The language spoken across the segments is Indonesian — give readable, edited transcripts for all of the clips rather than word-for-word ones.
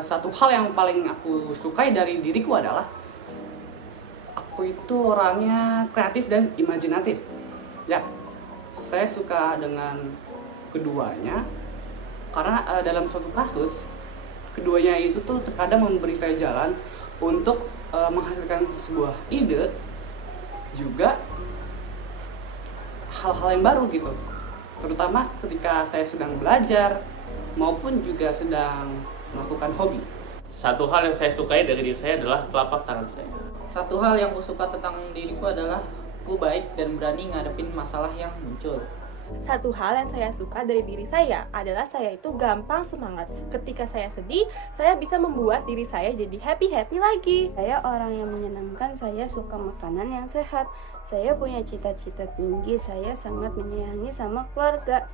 Satu hal yang paling aku sukai dari diriku adalah aku itu orangnya kreatif dan imajinatif. Ya, saya suka dengan keduanya karena dalam suatu kasus keduanya itu tuh terkadang memberi saya jalan untuk menghasilkan sebuah ide, juga hal-hal yang baru gitu, terutama ketika saya sedang belajar maupun juga sedang melakukan hobi. Satu hal yang saya sukai dari diri saya adalah telapak tangan saya. Satu hal yang kusuka tentang diriku adalah ku baik dan berani ngadepin masalah yang muncul. Satu hal yang saya suka dari diri saya adalah saya itu gampang semangat. Ketika saya sedih, saya bisa membuat diri saya jadi happy-happy lagi. Saya orang yang menyenangkan, saya suka makanan yang sehat. Saya punya cita-cita tinggi, saya sangat menyayangi sama keluarga.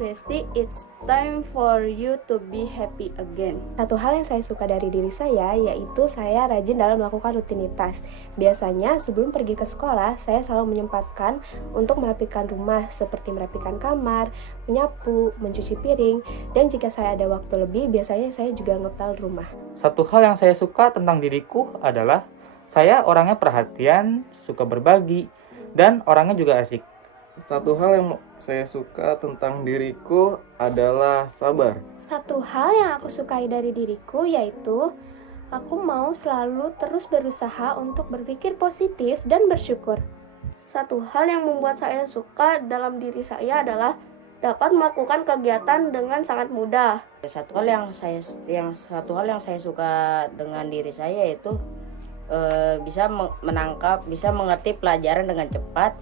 Besti, it's time for you to be happy again. Satu hal yang saya suka dari diri saya yaitu saya rajin dalam melakukan rutinitas. Biasanya sebelum pergi ke sekolah, saya selalu menyempatkan untuk merapikan rumah seperti merapikan kamar, menyapu, mencuci piring, dan jika saya ada waktu lebih, biasanya saya juga ngepel rumah. Satu hal yang saya suka tentang diriku adalah saya orangnya perhatian, suka berbagi, dan orangnya juga asik. Satu hal yang saya suka tentang diriku adalah sabar. Satu hal yang aku sukai dari diriku yaitu aku mau selalu terus berusaha untuk berpikir positif dan bersyukur. Satu hal yang membuat saya suka dalam diri saya adalah dapat melakukan kegiatan dengan sangat mudah. Satu hal yang saya suka dengan diri saya yaitu bisa menangkap, bisa mengerti pelajaran dengan cepat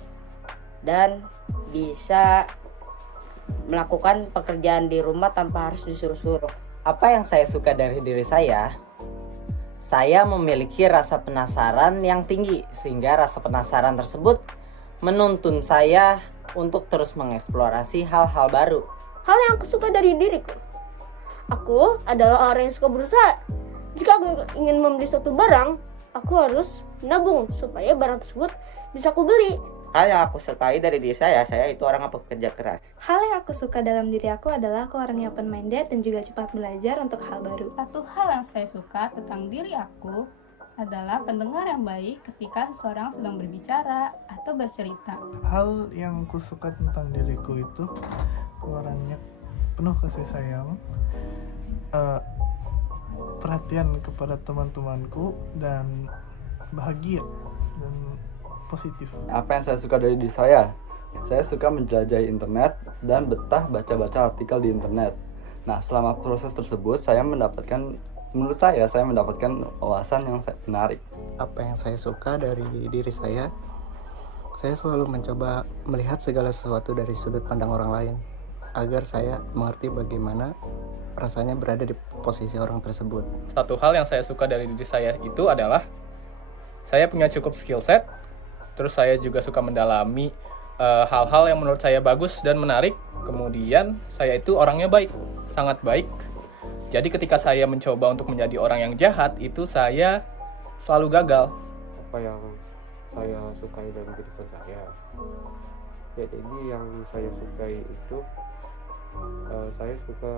dan bisa melakukan pekerjaan di rumah tanpa harus disuruh-suruh. Apa yang saya suka dari diri saya memiliki rasa penasaran yang tinggi, sehingga rasa penasaran tersebut menuntun saya untuk terus mengeksplorasi hal-hal baru. Hal yang aku suka dari diriku, aku adalah orang yang suka berusaha. Jika aku ingin membeli suatu barang, aku harus menabung supaya barang tersebut bisa aku beli. Hal yang aku sukai dari diri saya itu orang yang pekerja keras. Hal yang aku suka dalam diri aku adalah aku orang yang open-minded dan juga cepat belajar untuk hal baru. Satu hal yang saya suka tentang diri aku adalah pendengar yang baik ketika seseorang sedang berbicara atau bercerita. Hal yang aku suka tentang diriku itu aku orangnya penuh kasih sayang, perhatian kepada teman-temanku, dan bahagia dan positif. Apa yang saya suka dari diri saya suka menjelajahi internet dan betah baca-baca artikel di internet. Nah, selama proses tersebut menurut saya mendapatkan wawasan yang menarik. Apa yang saya suka dari diri saya selalu mencoba melihat segala sesuatu dari sudut pandang orang lain, agar saya mengerti bagaimana rasanya berada di posisi orang tersebut. Satu hal yang saya suka dari diri saya itu adalah saya punya cukup skill set. Terus saya juga suka mendalami hal-hal yang menurut saya bagus dan menarik. Kemudian saya itu orangnya baik, sangat baik. Jadi ketika saya mencoba untuk menjadi orang yang jahat, itu saya selalu gagal. Apa yang saya sukai dari diri saya? Ya, jadi yang saya sukai itu saya suka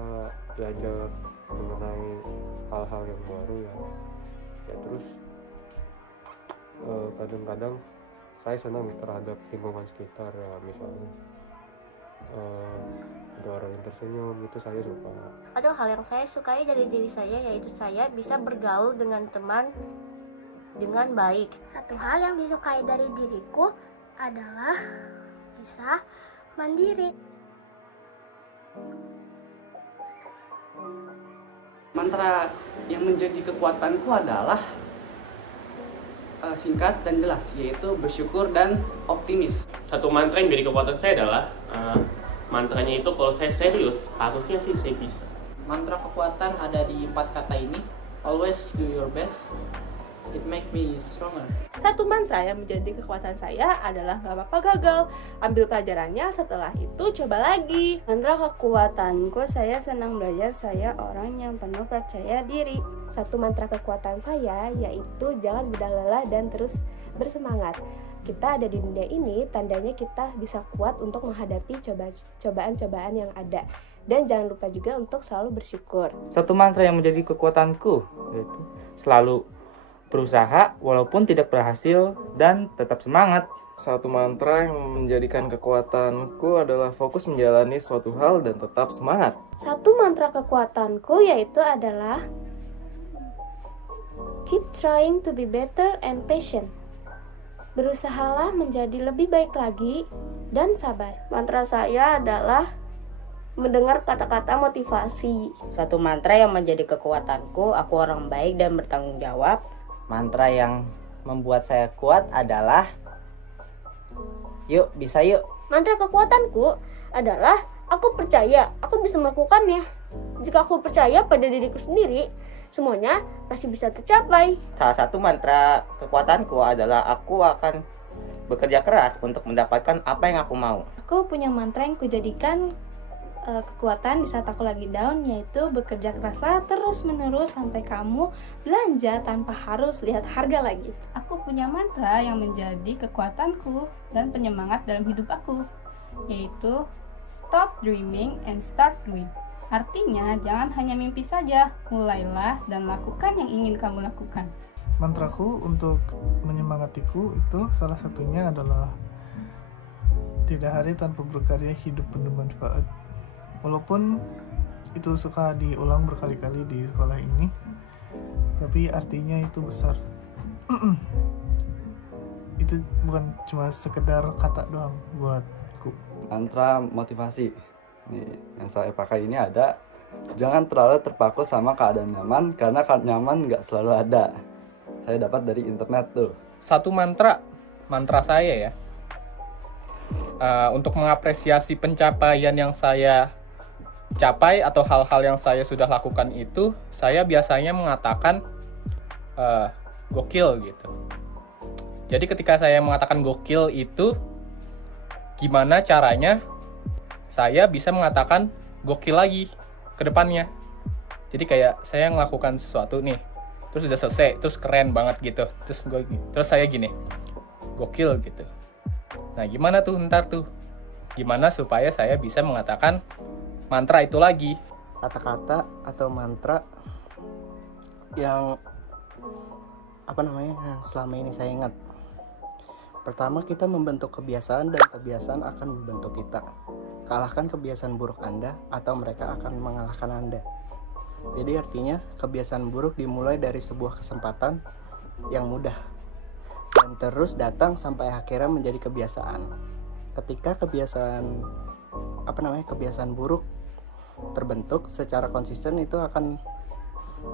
belajar mengenai hal-hal yang baru ya. Terus kadang-kadang saya senang terhadap lingkungan sekitar ya, misalnya ada orang yang tersenyum, itu saya suka. Ada hal yang saya sukai dari diri saya yaitu saya bisa bergaul dengan teman dengan baik. Satu hal yang disukai dari diriku adalah bisa mandiri. Mantra yang menjadi kekuatanku adalah singkat dan jelas, yaitu bersyukur dan optimis. Satu mantra yang menjadi kekuatan saya adalah mantranya itu kalau saya serius, harusnya sih saya bisa. Mantra kekuatan ada di 4 kata ini. Always do your best. It make me stronger. Satu mantra yang menjadi kekuatan saya adalah gak apa-apa gagal, ambil pelajarannya, setelah itu coba lagi. Mantra kekuatanku, saya senang belajar, saya orang yang penuh percaya diri. Satu mantra kekuatan saya yaitu jangan mudah lelah dan terus bersemangat. Kita ada di dunia ini, tandanya kita bisa kuat untuk menghadapi cobaan-cobaan yang ada. Dan jangan lupa juga untuk selalu bersyukur. Satu mantra yang menjadi kekuatanku yaitu selalu berusaha walaupun tidak berhasil dan tetap semangat. Satu mantra yang menjadikan kekuatanku adalah fokus menjalani suatu hal dan tetap semangat. Satu mantra kekuatanku yaitu adalah keep trying to be better and patient. Berusahalah menjadi lebih baik lagi dan sabar. Mantra saya adalah mendengar kata-kata motivasi. Satu mantra yang menjadi kekuatanku, aku orang baik dan bertanggung jawab. Mantra yang membuat saya kuat adalah yuk, bisa yuk. Mantra kekuatanku adalah aku percaya aku bisa melakukannya. Jika aku percaya pada diriku sendiri, semuanya pasti bisa tercapai. Salah satu mantra kekuatanku adalah aku akan bekerja keras untuk mendapatkan apa yang aku mau. Aku punya mantra yang kujadikan kekuatan di saat aku lagi down, yaitu bekerja keraslah terus menerus sampai kamu belanja tanpa harus lihat harga lagi. Aku punya mantra yang menjadi kekuatanku dan penyemangat dalam hidup aku, yaitu stop dreaming and start doing. Artinya jangan hanya mimpi saja, mulailah dan lakukan yang ingin kamu lakukan. Mantraku untuk menyemangatiku itu salah satunya adalah tidak hari tanpa berkarya hidup penuh manfaat. Walaupun itu suka diulang berkali-kali di sekolah ini, tapi artinya itu besar. Itu bukan cuma sekedar kata doang buatku. Mantra motivasi nih, yang saya pakai ini ada, jangan terlalu terpaku sama keadaan nyaman, karena keadaan nyaman nggak selalu ada. Saya dapat dari internet tuh. Satu mantra saya ya, untuk mengapresiasi pencapaian yang saya capai atau hal-hal yang saya sudah lakukan itu, saya biasanya mengatakan gokil gitu. Jadi ketika saya mengatakan gokil itu, gimana caranya saya bisa mengatakan gokil lagi ke depannya. Jadi kayak saya melakukan sesuatu nih, terus udah selesai, terus keren banget gitu, terus saya gini, gokil gitu. Nah gimana tuh ntar tuh, gimana supaya saya bisa mengatakan mantra itu lagi. Kata-kata atau mantra yang yang selama ini saya ingat. Pertama, kita membentuk kebiasaan dan kebiasaan akan membentuk kita. Kalahkan kebiasaan buruk Anda atau mereka akan mengalahkan Anda. Jadi artinya kebiasaan buruk dimulai dari sebuah kesempatan yang mudah dan terus datang sampai akhirnya menjadi kebiasaan. Ketika kebiasaan buruk terbentuk secara konsisten, itu akan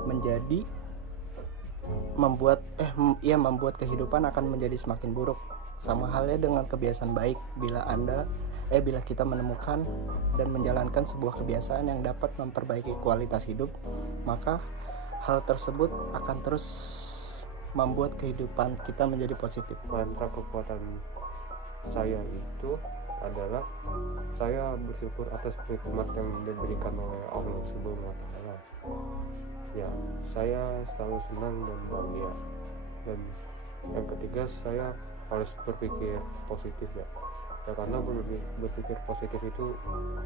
menjadi membuat kehidupan akan menjadi semakin buruk. Sama halnya dengan kebiasaan baik, bila kita menemukan dan menjalankan sebuah kebiasaan yang dapat memperbaiki kualitas hidup, maka hal tersebut akan terus membuat kehidupan kita menjadi positif. Mantra kekuatan saya itu adalah saya bersyukur atas nikmat yang diberikan oleh Allah Subhanahu wa Ta'ala. Ya, saya selalu senang dan bahagia. Dan yang ketiga, saya harus berpikir positif ya. Ya karena berpikir positif itu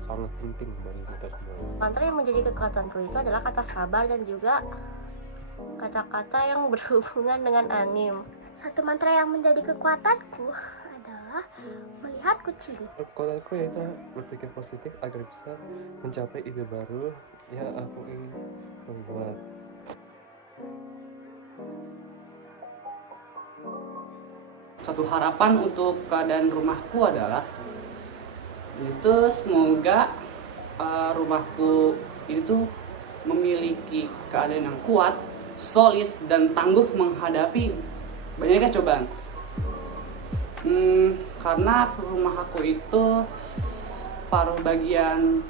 sangat penting bagi kita semua. Mantra yang menjadi kekuatanku itu adalah kata sabar dan juga kata-kata yang berhubungan dengan anim. Satu mantra yang menjadi kekuatanku adalah melihat kucing. Kekuatanku yaitu berpikir positif agar bisa mencapai ide baru yang aku ingin membuat. Satu harapan untuk keadaan rumahku adalah itu semoga rumahku itu memiliki keadaan yang kuat, solid, dan tangguh menghadapi banyaknya cobaan. Karena rumah aku itu separuh bagian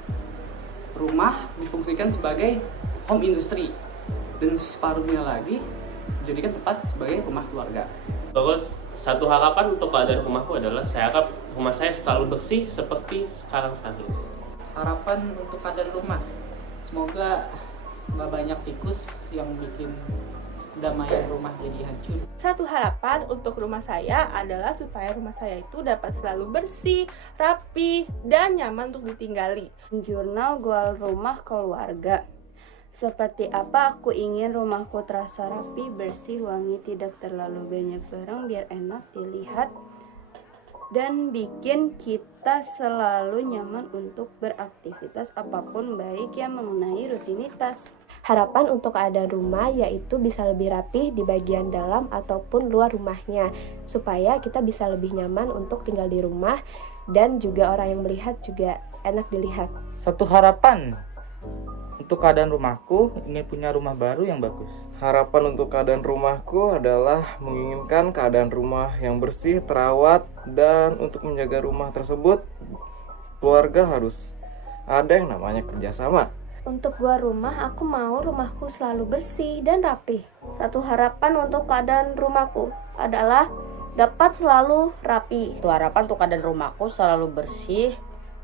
rumah difungsikan sebagai home industry dan separuhnya lagi dijadikan tempat sebagai rumah keluarga. Terus satu harapan untuk keadaan rumahku adalah saya harap rumah saya selalu bersih seperti sekarang ini. Harapan untuk keadaan rumah, semoga nggak banyak tikus yang bikin kedamaian rumah jadi hancur. Satu harapan untuk rumah saya adalah supaya rumah saya itu dapat selalu bersih, rapi, dan nyaman untuk ditinggali. Jurnal goal rumah keluarga. Seperti apa aku ingin rumahku terasa rapi, bersih, wangi, tidak terlalu banyak barang biar enak dilihat dan bikin kita selalu nyaman untuk beraktivitas apapun baik yang mengenai rutinitas. Harapan untuk keadaan rumah yaitu bisa lebih rapi di bagian dalam ataupun luar rumahnya, supaya kita bisa lebih nyaman untuk tinggal di rumah dan juga orang yang melihat juga enak dilihat. Satu harapan untuk keadaan rumahku, ingin punya rumah baru yang bagus. Harapan untuk keadaan rumahku adalah menginginkan keadaan rumah yang bersih, terawat, dan untuk menjaga rumah tersebut, keluarga harus ada yang namanya kerjasama. Untuk gua rumah, aku mau rumahku selalu bersih dan rapi. Satu harapan untuk keadaan rumahku adalah dapat selalu rapi. Satu harapan untuk keadaan rumahku selalu bersih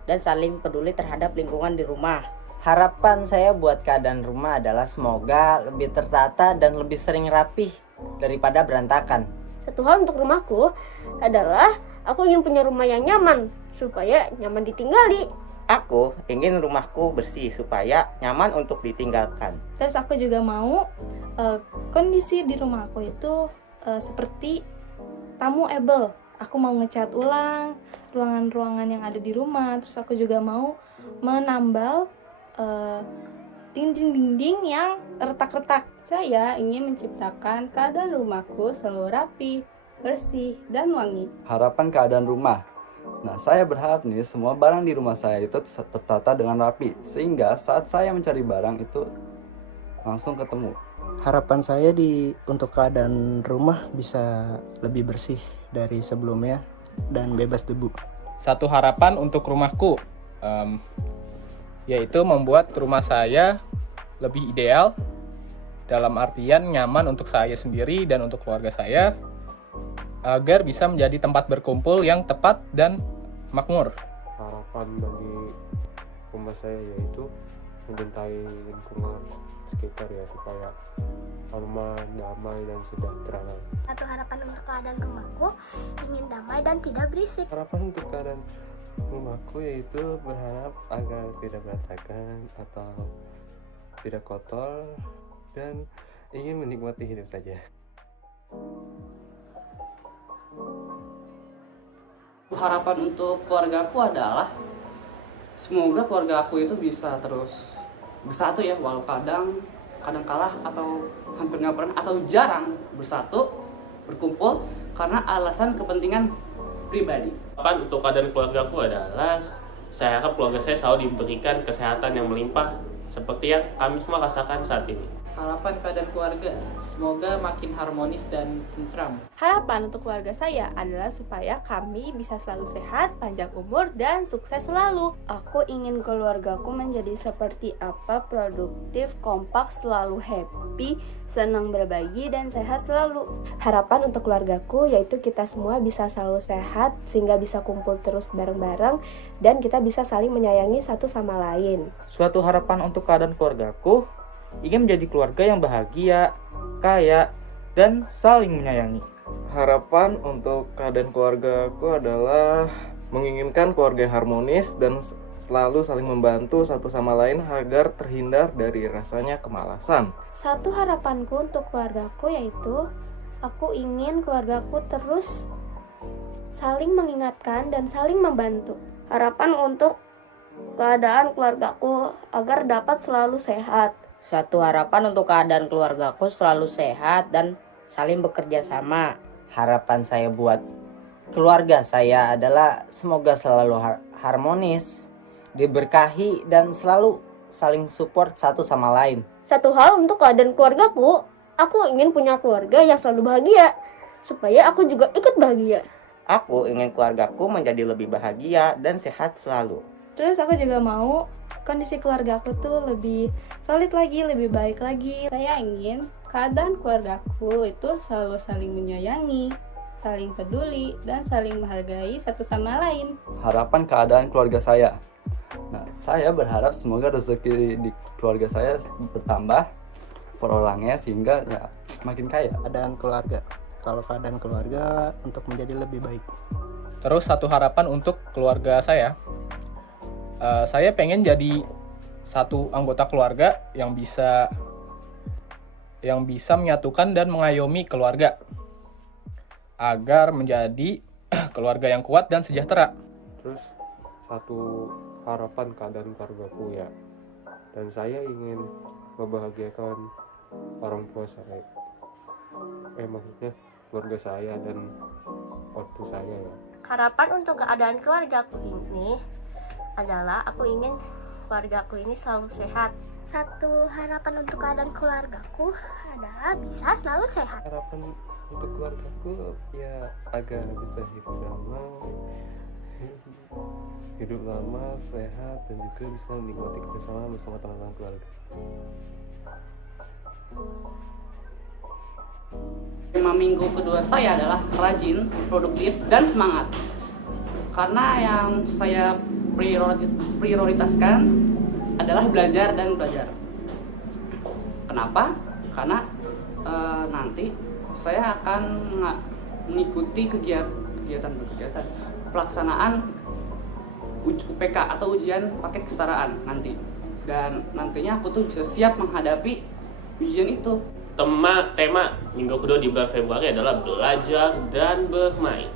dan saling peduli terhadap lingkungan di rumah. Harapan saya buat keadaan rumah adalah semoga lebih tertata dan lebih sering rapih daripada berantakan. Satu hal untuk rumahku adalah aku ingin punya rumah yang nyaman supaya nyaman ditinggali. Aku ingin rumahku bersih supaya nyaman untuk ditinggalkan. Terus aku juga mau kondisi di rumahku itu seperti tamu-able. Aku mau ngecat ulang ruangan-ruangan yang ada di rumah. Terus aku juga mau menambal dinding-dinding yang retak-retak. Saya ingin menciptakan keadaan rumahku selalu rapi, bersih, dan wangi. Harapan keadaan rumah. Nah, saya berharap nih semua barang di rumah saya itu tertata dengan rapi, sehingga saat saya mencari barang itu langsung ketemu. Harapan saya untuk keadaan rumah bisa lebih bersih dari sebelumnya dan bebas debu. Satu harapan untuk rumahku, yaitu membuat rumah saya lebih ideal, dalam artian nyaman untuk saya sendiri dan untuk keluarga saya, agar bisa menjadi tempat berkumpul yang tepat dan makmur. Harapan bagi rumah saya yaitu mencintai lingkungan sekitar ya, supaya aman, damai, dan sejahtera. Satu harapan untuk keadaan rumahku ingin damai dan tidak berisik. Harapan untuk keadaan rumahku yaitu berharap agar tidak berantakan atau tidak kotor dan ingin menikmati hidup saja. Harapan untuk keluargaku adalah semoga keluarga aku itu bisa terus bersatu ya, walau kadang kalah atau hampir nggak pernah atau jarang bersatu berkumpul karena alasan kepentingan pribadi. Harapan untuk keadaan keluargaku adalah saya harap keluarga saya selalu diberikan kesehatan yang melimpah seperti yang kami semua rasakan saat ini. Harapan keadaan keluarga, semoga makin harmonis dan tentram. Harapan untuk keluarga saya adalah supaya kami bisa selalu sehat, panjang umur, dan sukses selalu. Aku ingin keluargaku menjadi seperti apa, produktif, kompak, selalu happy, senang berbagi, dan sehat selalu. Harapan untuk keluargaku yaitu kita semua bisa selalu sehat, sehingga bisa kumpul terus bareng-bareng, dan kita bisa saling menyayangi satu sama lain. Suatu harapan untuk keadaan keluargaku, ingin menjadi keluarga yang bahagia, kaya, dan saling menyayangi. Harapan untuk keadaan keluargaku adalah menginginkan keluarga yang harmonis dan selalu saling membantu satu sama lain agar terhindar dari rasanya kemalasan. Satu harapanku untuk keluargaku yaitu aku ingin keluargaku terus saling mengingatkan dan saling membantu. Harapan untuk keadaan keluargaku agar dapat selalu sehat. Suatu harapan untuk keadaan keluargaku selalu sehat dan saling bekerja sama. Harapan saya buat keluarga saya adalah semoga selalu harmonis, diberkahi, dan selalu saling support satu sama lain. Satu hal untuk keadaan keluargaku, aku ingin punya keluarga yang selalu bahagia, supaya aku juga ikut bahagia. Aku ingin keluargaku menjadi lebih bahagia dan sehat selalu. Terus aku juga mau kondisi keluarga aku tuh lebih solid lagi, lebih baik lagi. Saya ingin keadaan keluargaku itu selalu saling menyayangi, saling peduli, dan saling menghargai satu sama lain. Harapan keadaan keluarga saya. Nah, saya berharap semoga rezeki di keluarga saya bertambah per orangnya sehingga ya makin kaya. Keadaan keluarga. kalau keadaan keluarga untuk menjadi lebih baik. Terus satu harapan untuk keluarga saya pengen jadi satu anggota keluarga yang bisa menyatukan dan mengayomi keluarga agar menjadi keluarga yang kuat dan sejahtera. Terus satu harapan keadaan keluargaku ya, dan saya ingin membahagiakan orang tua saya, maksudnya keluarga saya dan ortu saya ya. Harapan untuk keadaan keluargaku ini adalah aku ingin keluargaku ini selalu sehat. Satu harapan untuk keadaan keluargaku adalah bisa selalu sehat. Harapan untuk keluargaku ya agar bisa hidup lama, sehat, dan juga bisa menikmati kebersamaan bersama teman-teman keluarga. Tema minggu kedua saya adalah rajin, produktif, dan semangat. Karena yang saya prioritaskan adalah belajar dan belajar. Kenapa? Karena nanti saya akan mengikuti kegiatan pelaksanaan UPK atau ujian paket kesetaraan nanti. Dan nantinya aku tuh bisa siap menghadapi ujian itu. Tema minggu kedua di bulan Februari adalah belajar dan bermain.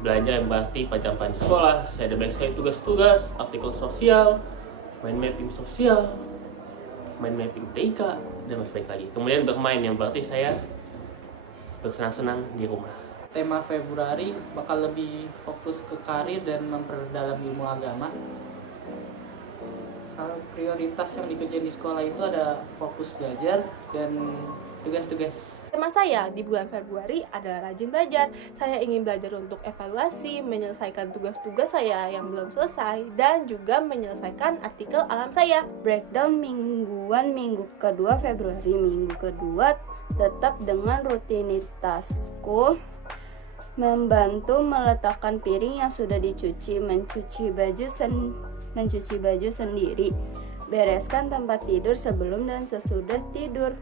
Belajar yang berarti pelajaran di sekolah, saya ada banyak sekali tugas-tugas, artikel sosial, mind mapping sosial, mind mapping TK, dan masih banyak lagi. Kemudian bermain yang berarti saya bersenang-senang di rumah. Tema Februari bakal lebih fokus ke karir dan memperdalam ilmu agama. Prioritas yang dikerjain di sekolah itu ada fokus belajar dan tugas-tugas. Tema saya di bulan Februari adalah rajin belajar. Saya ingin belajar untuk evaluasi, menyelesaikan tugas-tugas saya yang belum selesai, dan juga menyelesaikan artikel alam saya. Breakdown mingguan minggu kedua Februari. Minggu kedua tetap dengan rutinitasku membantu meletakkan piring yang sudah dicuci, mencuci baju sendiri, bereskan tempat tidur sebelum dan sesudah tidur,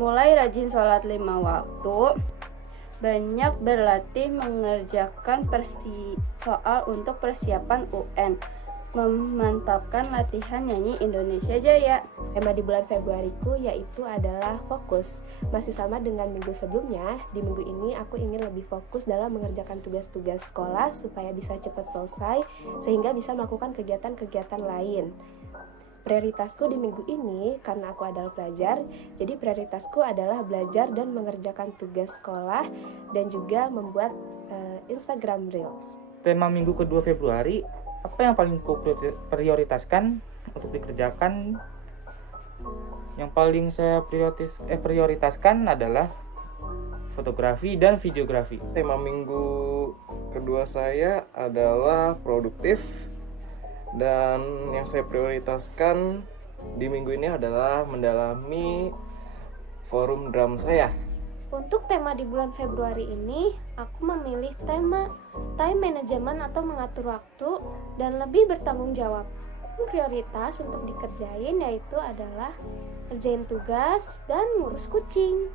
mulai rajin sholat 5 waktu, banyak berlatih mengerjakan soal untuk persiapan UN, memantapkan latihan nyanyi Indonesia Jaya. Tema di bulan Februariku yaitu adalah fokus. Masih sama dengan minggu sebelumnya, di minggu ini aku ingin lebih fokus dalam mengerjakan tugas-tugas sekolah supaya bisa cepat selesai sehingga bisa melakukan kegiatan-kegiatan lain. Prioritasku di minggu ini karena aku adalah pelajar, jadi prioritasku adalah belajar dan mengerjakan tugas sekolah dan juga membuat Instagram Reels. Tema minggu kedua Februari, apa yang paling ku prioritaskan untuk dikerjakan? Yang paling saya prioritaskan adalah fotografi dan videografi. Tema minggu kedua saya adalah produktif, dan yang saya prioritaskan di minggu ini adalah mendalami forum drum saya. Untuk tema di bulan Februari ini, aku memilih tema time management atau mengatur waktu dan lebih bertanggung jawab. Prioritas untuk dikerjain yaitu adalah kerjain tugas dan ngurus kucing.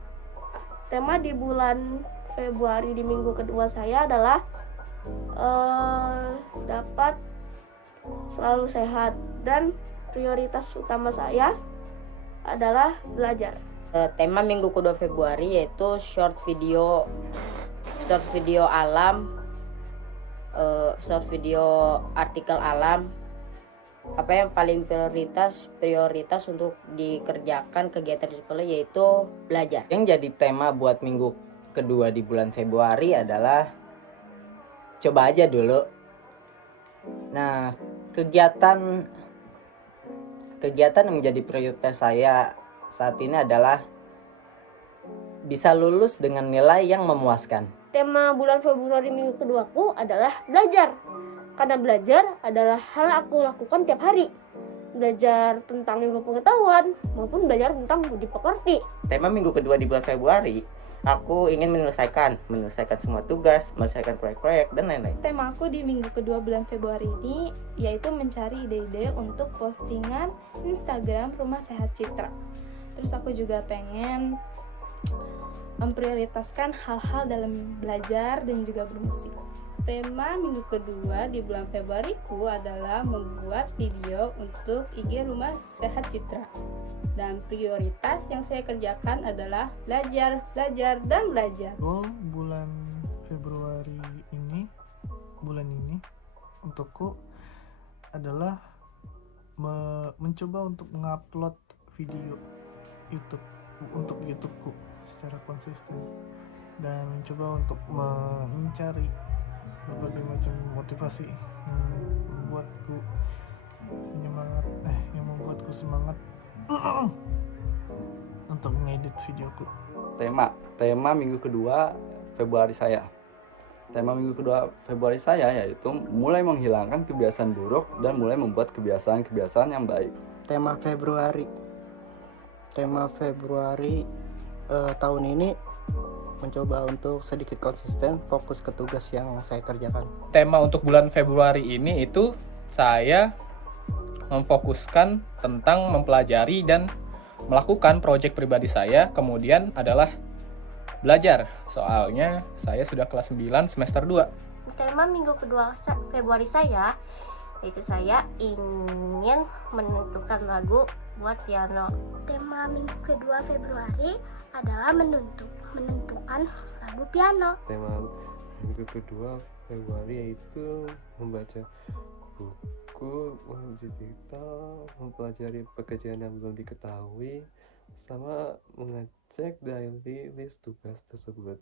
Tema di bulan Februari di minggu kedua saya adalah dapat selalu sehat, dan prioritas utama saya adalah belajar. Tema minggu kedua Februari yaitu short video alam, short video artikel alam. Apa yang paling prioritas untuk dikerjakan kegiatan di sekolah yaitu belajar. Yang jadi tema buat minggu kedua di bulan Februari adalah coba aja dulu. Nah, kegiatan yang menjadi prioritas saya saat ini adalah bisa lulus dengan nilai yang memuaskan. Tema bulan Februari minggu keduaku adalah belajar. Karena belajar adalah hal aku lakukan tiap hari. Belajar tentang ilmu pengetahuan maupun belajar tentang budi pekerti. Tema minggu kedua di bulan Februari, aku ingin menyelesaikan semua tugas, menyelesaikan proyek-proyek, dan lain-lain. Tema aku di minggu kedua bulan Februari ini yaitu mencari ide-ide untuk postingan Instagram Rumah Sehat Citra. Terus aku juga pengen memprioritaskan hal-hal dalam belajar dan juga bermusik. Tema minggu kedua di bulan Februariku adalah membuat video untuk IG Rumah Sehat Citra. Dan prioritas yang saya kerjakan adalah belajar, belajar, dan belajar. Goal bulan Februari bulan ini untukku adalah mencoba untuk mengupload video YouTube untuk YouTubeku secara konsisten dan mencoba untuk mencari berbagai macam motivasi yang membuatku semangat untuk mengedit videoku. Tema minggu kedua Februari saya. Tema minggu kedua Februari saya yaitu mulai menghilangkan kebiasaan buruk dan mulai membuat kebiasaan-kebiasaan yang baik. Tema Februari tahun ini mencoba untuk sedikit konsisten fokus ke tugas yang saya kerjakan. Tema untuk bulan Februari ini itu saya memfokuskan tentang mempelajari dan melakukan proyek pribadi saya, kemudian adalah belajar. Soalnya saya sudah kelas 9 semester 2. Tema minggu kedua Februari saya, yaitu saya ingin menentukan lagu buat piano. Tema minggu kedua Februari adalah menentukan lagu piano. Tema minggu kedua Februari yaitu membaca buku, digital, mempelajari pekerjaan yang belum diketahui, sama mengecek daily list tugas tersebut.